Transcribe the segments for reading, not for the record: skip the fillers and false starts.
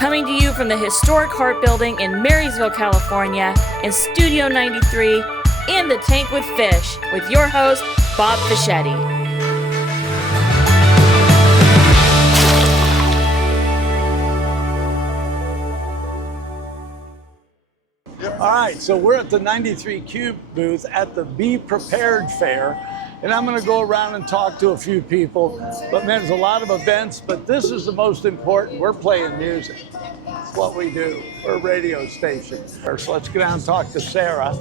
Coming to you from the historic Hart Building in Marysville, California, in Studio 93, In the Tank with Fish, with your host, Bob Fischetti. All right, so we're at the 93 Cube booth at the Be Prepared Fair, and I'm going to go around and talk to a few people. But man, there's a lot of events, but this is the most important. We're playing music. It's what we do. We're a radio station. So let's go down and talk to Sarah,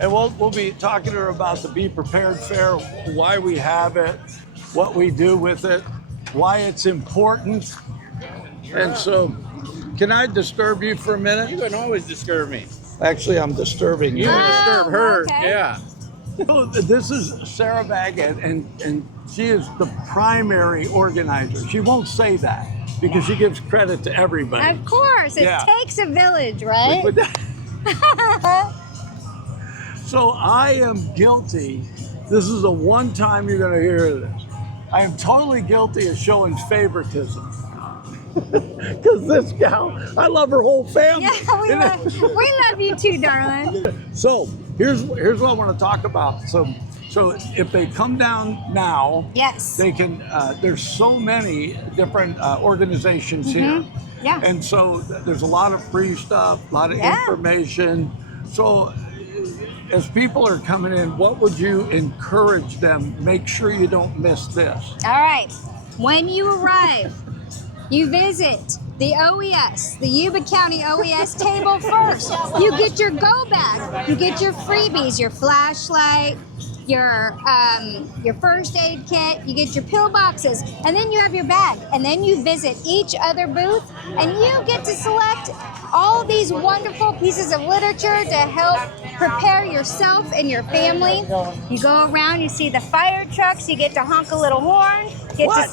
and we'll be talking to her about the Be Prepared Fair, why we have it, what we do with it, why it's important. And so, can I disturb you for a minute? You can always disturb me. Actually, I'm disturbing you. You can disturb her. Okay. Yeah. This is Sarah Baggett, and she is the primary organizer. She won't say that because she gives credit to everybody. Of course, it takes a village, right? So I am guilty. This is the one time you're going to hear this. I am totally guilty of showing favoritism. Because this gal, I love her whole family. Yeah, we love you too, darling. So here's what I want to talk about. So if they come down now, Yes. they can. There's so many different organizations here, Yeah. and so there's a lot of free stuff, a lot of information. So as people are coming in, what would you encourage them? Make sure you don't miss this. All right. When you arrive, you visit the OES, the Yuba County OES table first. You get your go bag. You get your freebies, your flashlight, your first aid kit. You get your pill boxes, and then you have your bag. And then you visit each other booth, and you get to select all these wonderful pieces of literature to help prepare yourself and your family. You go around, you see the fire trucks, you get to honk a little horn. What?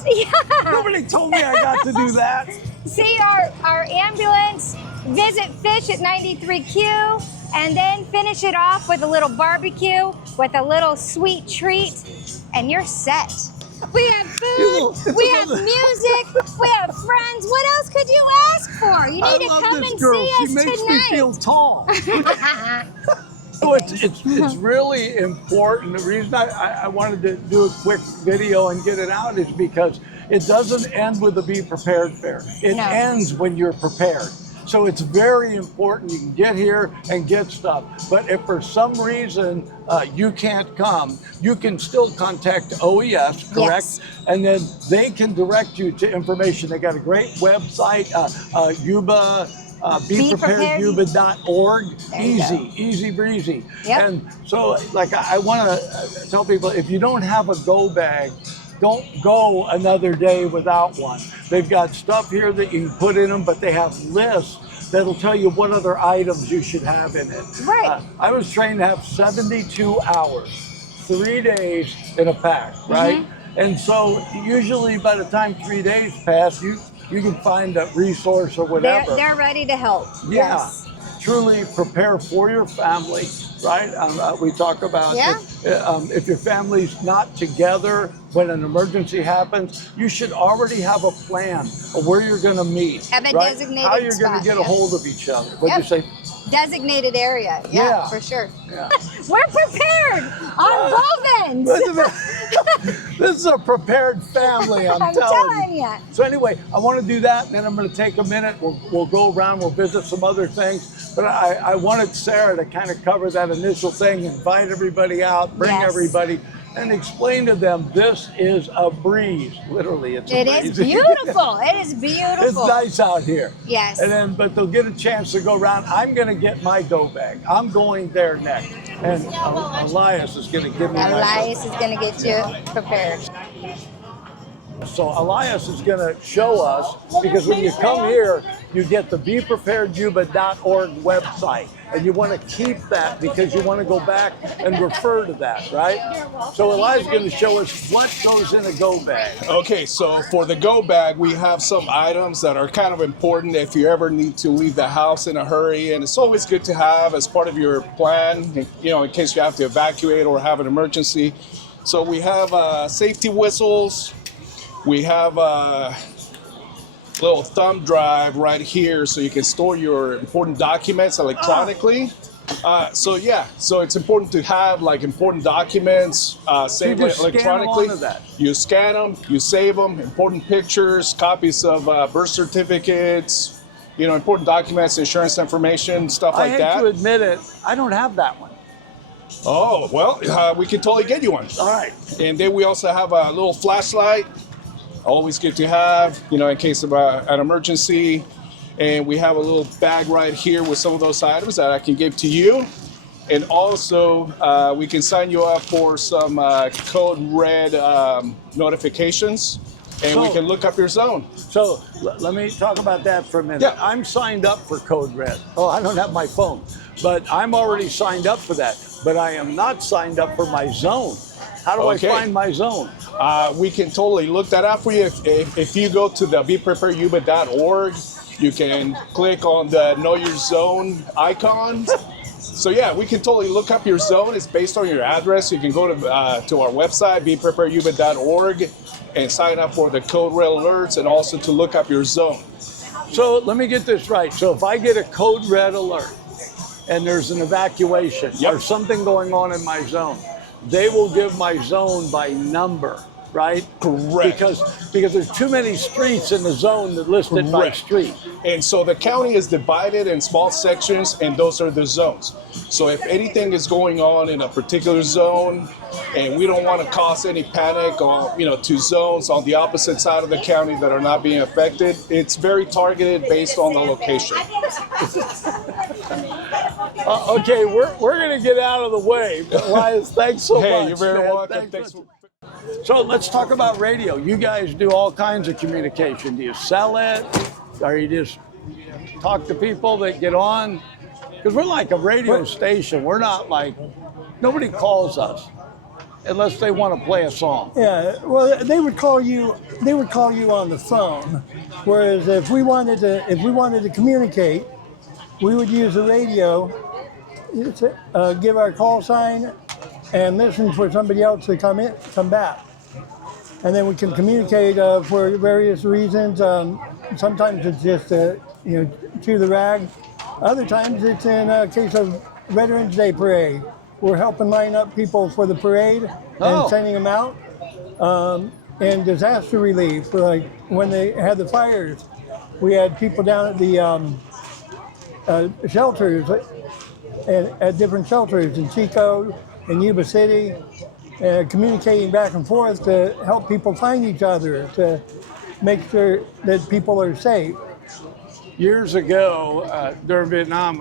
Nobody told me I got to do that. See our ambulance, visit Fish at 93Q, and then finish it off with a little barbecue with a little sweet treat, and you're set. We have food, we have music, we have friends. What else could you ask for? You need to come and see us She makes tonight. me feel tall. So it's really important. The reason I wanted to do a quick video and get it out is because it doesn't end with the Be Prepared Fair. It ends when you're prepared. So it's very important. You can get here and get stuff. But if for some reason you can't come, you can still contact OES, correct? Yes. And then they can direct you to information. They got a great website, Yuba. BePreparedYuba.org. Easy breezy. Yep. And so, like, I want to tell people, if you don't have a go bag, don't go another day without one. They've got stuff here that you can put in them, but they have lists that'll tell you what other items you should have in it. Right. I was trained to have 72 hours, 3 days in a pack, right? And so usually by the time 3 days pass, you can find a resource or whatever. They're ready to help. Yeah, Yes. truly prepare for your family, right? We talk about if your family's not together when an emergency happens, you should already have a plan of where you're going to meet. Have a right? designated How you're going spot, to get a hold of each other. What'd you say? Designated area. Yeah. For sure. Yeah. We're prepared on both ends. This is a prepared family, I'm telling you. So anyway, I want to do that, and then I'm going to take a minute. We'll go around, we'll visit some other things. But I wanted Sarah to kind of cover that initial thing, invite everybody out, bring everybody, and explain to them this is a breeze. Literally, it's a breeze. It is beautiful. It is beautiful. It's nice out here. Yes. And then, but they'll get a chance to go around. I'm going to get my go bag. I'm going there next. And Elias is going to give me my Elias is going to get you prepared. So Elias is going to show us, because when you come here, you get the BePreparedYuba.org website, and you want to keep that because you want to go back and refer to that, right? So Elias is going to show us what goes in a go bag. Okay, so for the go bag, we have some items that are kind of important if you ever need to leave the house in a hurry, and it's always good to have as part of your plan, you know, in case you have to evacuate or have an emergency. So we have safety whistles. We have little thumb drive right here so you can store your important documents electronically. So it's important to have like important documents saved just scan them electronically. onto that. You scan them, you save them, important pictures, copies of birth certificates, important documents, insurance information, stuff I like hate that. to admit it, I don't have that one. Oh, well, we can totally get you one. All right. And then we also have a little flashlight, always good to have, in case of an emergency. And we have a little bag right here with some of those items that I can give to you. And also, we can sign you up for some code red notifications, and we can look up your zone. So let me talk about that for a minute. Yeah. I'm signed up for Code Red. Oh, I don't have my phone, but I'm already signed up for that. But I am not signed up for my zone. How do Okay. I find my zone? We can totally look that up for you. If you go to the beprepareyuba.org, you can click on the Know Your Zone icon. So yeah, we can totally look up your zone. It's based on your address. You can go to our website, beprepareyuba.org, and sign up for the code red alerts and also to look up your zone. So let me get this right. So if I get a Code Red alert and there's an evacuation or something going on in my zone, they will give my zone by number, right? Correct. Because there's too many streets in the zone that listed by Correct. street. And so the county is divided in small sections, and those are the zones. So if anything is going on in a particular zone, and we don't want to cause any panic or to zones on the opposite side of the county that are not being affected, it's very targeted based on the location. Okay, we're gonna get out of the way. But Elias, thanks so much. Hey, you're very man. welcome. Thanks. Thanks. So let's talk about radio. You guys do all kinds of communication. Do you sell it? Or you just talk to people that get on? Because we're like a radio station. We're not like, nobody calls us unless they want to play a song. Yeah, well, they would call you. They would call you on the phone. Whereas if we wanted to communicate, we would use the radio, give our call sign, and listen for somebody else to come back, and then we can communicate for various reasons. Sometimes it's just chew the rag. Other times it's in a case of Veterans Day parade. We're helping line up people for the parade and sending them out. And disaster relief, like when they had the fires, we had people down at the shelters, and at different shelters in Chico and Yuba City, communicating back and forth to help people find each other, to make sure that people are safe. Years ago, during Vietnam,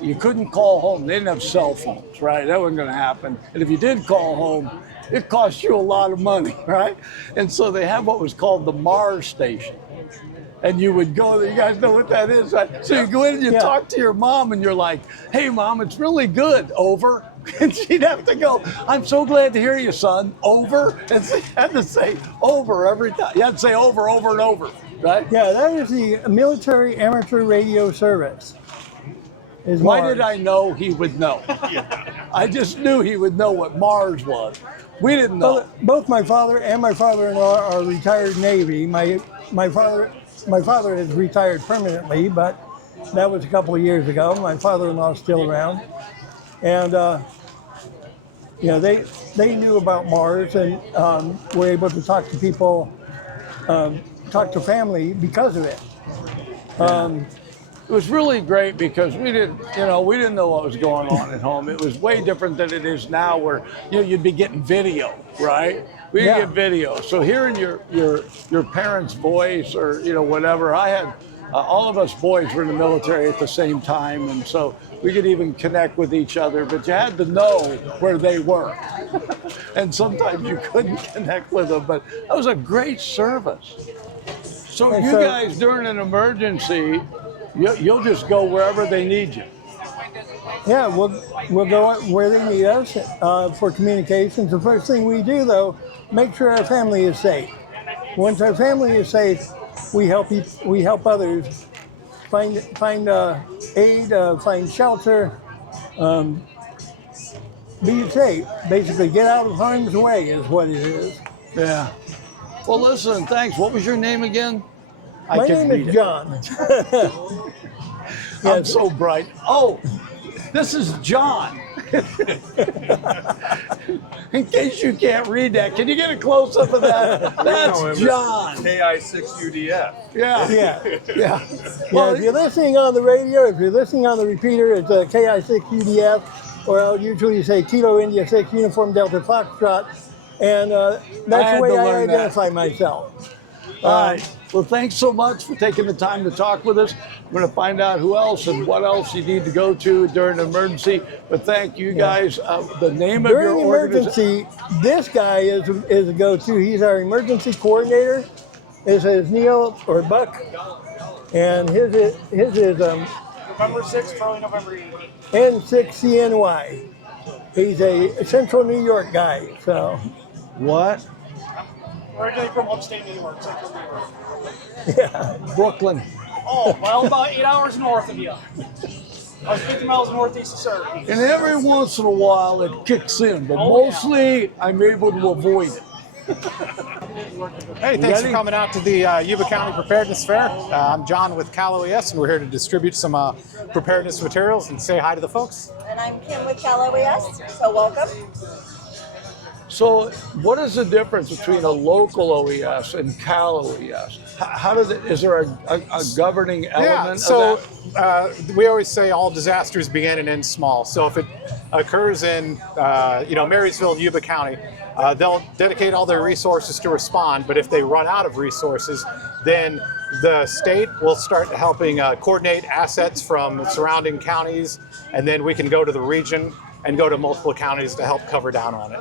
you couldn't call home. They didn't have cell phones, right? That wasn't going to happen. And if you did call home, it cost you a lot of money, right? And so they had what was called the Mars station. And you would go there. You guys know what that is, right? So you go in and you talk to your mom and you're like, "Hey, Mom, it's really good. Over." And she'd have to go, "I'm so glad to hear you, son. Over." And so you had to say over every time. You had to say over, over, and over, right? Yeah, that is the military amateur radio service. Why did I know he would know? I just knew he would know what Mars was. We didn't know. Both my father and my father-in-law are retired Navy. My father is retired permanently, but that was a couple of years ago. My father-in-law is still around, and they knew about Mars and were able to talk to people, talk to family because of it. It was really great because we didn't know what was going on at home. It was way different than it is now, where you'd be getting video, right? We didn't get video. So hearing your parents' voice or whatever, I had all of us boys were in the military at the same time, and so we could even connect with each other. But you had to know where they were, and sometimes you couldn't connect with them. But that was a great service. So you guys, during an emergency, you'll just go wherever they need you. Yeah, we'll go where they need us for communications. The first thing we do, though, make sure our family is safe. Once our family is safe, we help others find aid, find shelter, be safe. Basically, get out of harm's way is what it is. Yeah. Well, listen, thanks. What was your name again? I My can name read is it. John. I'm so bright. Oh, this is John. In case you can't read that, can you get a close up of that? That's John. KI6UDF. Yeah. Yeah. Yeah. Yeah, if you're listening on the radio, if you're listening on the repeater, it's KI6UDF, or I'll usually say Kilo India 6 Uniform Delta Foxtrot, and I that's had the way to I learn that. identify myself. All right. Well, thanks so much for taking the time to talk with us. I'm going to find out who else and what else you need to go to during an emergency. But thank you guys. The name of your During organization. emergency, this guy is a go-to. He's our emergency coordinator. His is Neil or Buck, and his is November 6th, Charlie November 8th. N6CNY. He's a Central New York guy. So What? Originally from upstate New York, Central New York. Brooklyn. Oh, well, about 8 hours north of you. I was 50 miles northeast of Syracuse. And every once in a while it kicks in, but Oh, yeah. mostly I'm able to avoid it. Hey, thanks Ready? for coming out to the Yuba County Preparedness Fair. I'm John with Cal OES, and we're here to distribute some preparedness materials and say hi to the folks. And I'm Kim with Cal OES, so welcome. So, what is the difference between a local OES and Cal OES? How does it? Is there a governing element so of that? we always say all disasters begin and end small. So if it occurs in Marysville and Yuba County, they'll dedicate all their resources to respond. But if they run out of resources, then the state will start helping coordinate assets from surrounding counties, and then we can go to the region and go to multiple counties to help cover down on it.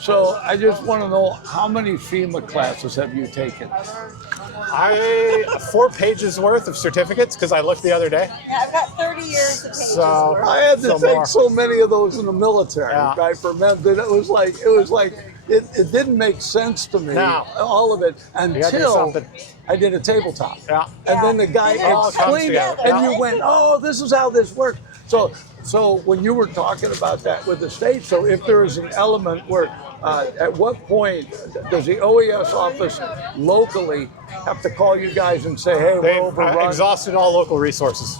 So, I just want to know, how many FEMA classes have you taken? 4 pages worth of certificates, because I looked the other day. Yeah, I've got 30 years of pages So- worth. I had to Some take more. so many of those in the military, Yeah. right? For men, that it didn't make sense to me, No. all of it, gotta do until something. I did a tabletop. Yeah. And then the guy It all comes explained it, together. and you went, "Oh, this is how this works." So when you were talking about that with the state, so if there is an element where, at what point does the OES office locally have to call you guys and say, "Hey, we're They've overrun"? exhausted all local resources.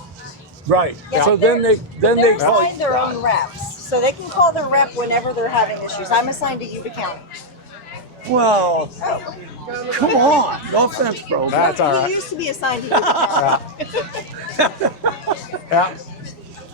Right. Yeah, So they're- then they They're call assigned their own reps, so they can call their rep whenever they're having issues. I'm assigned to Yuba County. Well, come on. No offense, bro. That's all You right. used to be assigned to Yuba County. Yeah.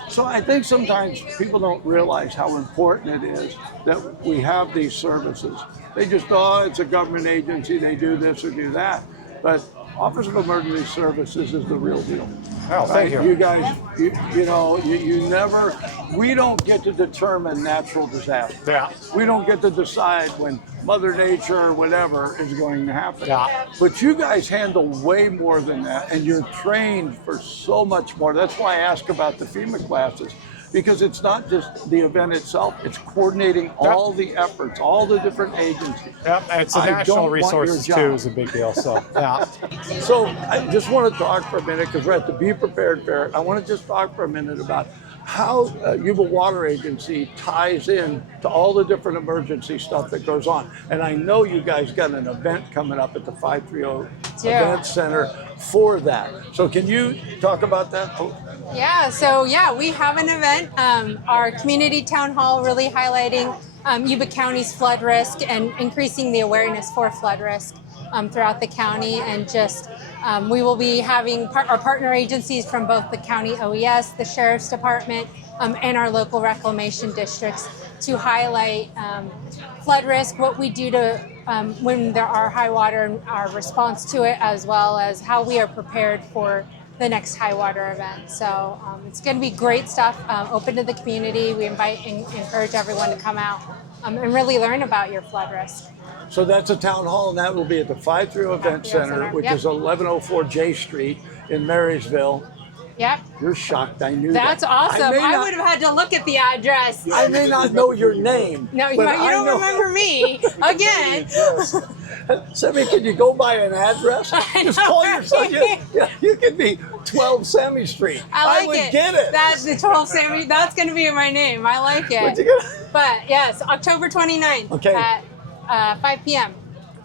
So I think sometimes people don't realize how important it is that we have these services. They just, oh, it's a government agency, they do this or do that. But Office of Emergency Services is the real deal. Oh, thank you. You guys, you never, we don't get to determine natural disaster. Yeah. We don't get to decide when Mother Nature or whatever is going to happen. Yeah. But you guys handle way more than that, and you're trained for so much more. That's why I ask about the FEMA classes, because it's not just the event itself, it's coordinating all the efforts, all the different agencies. Yep, and it's the I national don't want your resources job. too is a big deal. So yeah. So I just want to talk for a minute, because we're at the Be Prepared Fair. I want to just talk for a minute about how Yuba Water Agency ties in to all the different emergency stuff that goes on. And I know you guys got an event coming up at the 530 Event Center for that. So can you talk about that? Yeah, we have an event, our community town hall, really highlighting Yuba County's flood risk and increasing the awareness for flood risk throughout the county. And just we will be having our partner agencies from both the county OES, the Sheriff's Department, and our local reclamation districts to highlight flood risk, what we do to when there are high water and our response to it, as well as how we are prepared for the next high water event. So it's going to be great stuff, open to the community. We invite and encourage everyone to come out and really learn about your flood risk. So that's a town hall, and that will be at the 530 Event Center, which Yep. is 1104 J Street in Marysville. Yep. You're shocked I knew That's that. awesome. may I not- would have had to look at the address. I may not know your name. No, you but I don't know- remember me. Again. Sammy, can you go by an address? Just call yourself. You could be 12 Sammy Street. I like would it. get it. That's the 12 Sammy. That's going to be my name. I like What'd it. you get? But yes, October 29th Okay. at 5 p.m.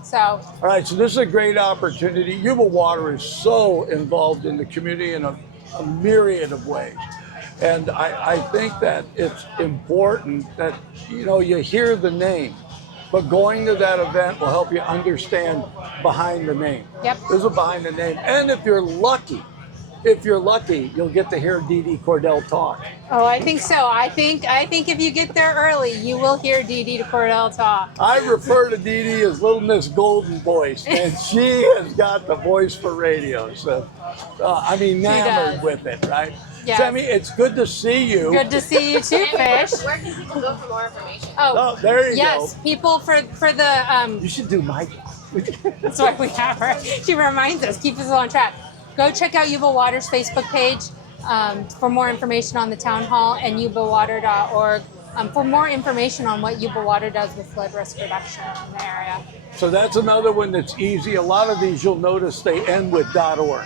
So, All right, so this is a great opportunity. Yuba Water is so involved in the community in a myriad of ways. And I think that it's important that, you know, you hear the name, but going to that event will help you understand behind the name. Yep. There's a behind the name. And if you're lucky, you'll get to hear Dee Dee Cordell talk. oh, I think so. I think if you get there early, you will hear Dee Dee Cordell talk. I refer to Dee Dee as Little Miss Golden Voice, and she has got the voice for radio. So I'm enamored does. with it, right? Yes. Sammy, it's good to see you. Good to see you too, Fish. Where can people go for more information? Oh, there you yes, go. people for the You should do my job. that's why we have her. She reminds us, keeps us on track. Go check out Yuba Water's Facebook page for more information on the town hall, and yubawater.org for more information on what Yuba Water does with flood risk reduction in the area. So that's another one that's easy. A lot of these you'll notice they end with .org.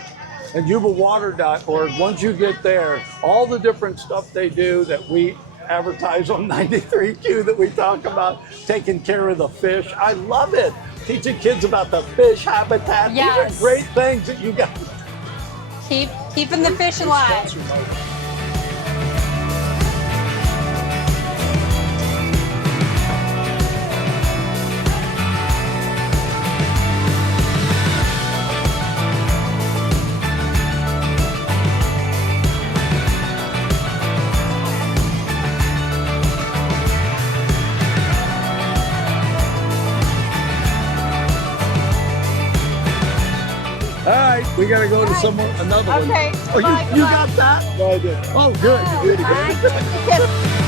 And yubawater.org, once you get there, all the different stuff they do that we advertise on 93Q that we talk about, taking care of the fish. I love it. Teaching kids about the fish habitat. Yes. These are great things that you got. Keeping the fish alive. All right, we got to go to another one. Okay. Oh, Bye, you bye. got that? No, I did. Oh, good. You did it. Bye.